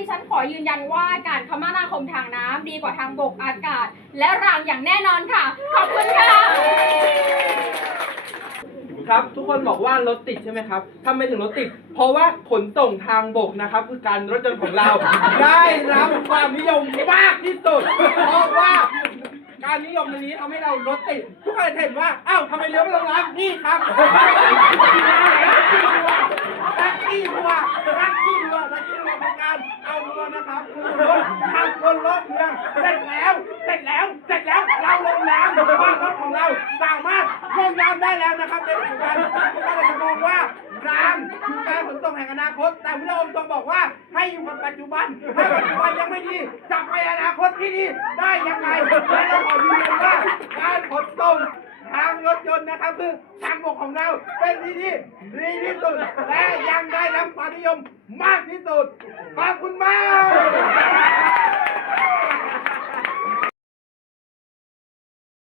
ดิฉันขอยืนยันว่าการคมนาคมทางน้ำดีกว่าทางบกอากาศ และรางอย่างแน่นอนค่ะ ขอบคุณค่ะ ครับทุกคนบอกว่ารถติดใช่ไหมครับทำไมถึงรถติด เพราะว่าขนส่งทางบกนะครับ คือการรถยนต์ของเรา ได้รับความนิยมมากที่สุด เพราะว่าการนิยมในนี้ทำให้เรารถติด ทุกคนจะเห็นว่าอ้าวทำไมเลี้ยวไม่ลงน้ำนี่ครับรักกี้ทัวร์รักกี้ทัวร์รักกี้ทัวร์เป็นการเอาทัวร์นะครับคือรถ ทางคนรถเมืองเสร็จแล้ว เสร็จแล้ว เสร็จแล้ว เราลงน้ำว่ารถของเราสามารถลงน้ำได้แล้วนะครับในปัจจุบันก็เลยจะมองว่าน้ำคือการขนส่งแห่งอนาคต แต่พระองค์ทรงบอกว่าให้อยู่กับปัจจุบันถ้าปัจจุบันยังไม่ดีจะไปอนาคตที่ดีได้ยังไงและเราขอยืนยันว่าการขนส่งทางรถยนต์นะครับคือทางบกของเราเป็นที่ที่ดีที่สุดและยังได้รับความนิยมมากที่สุดขอบคุณมาก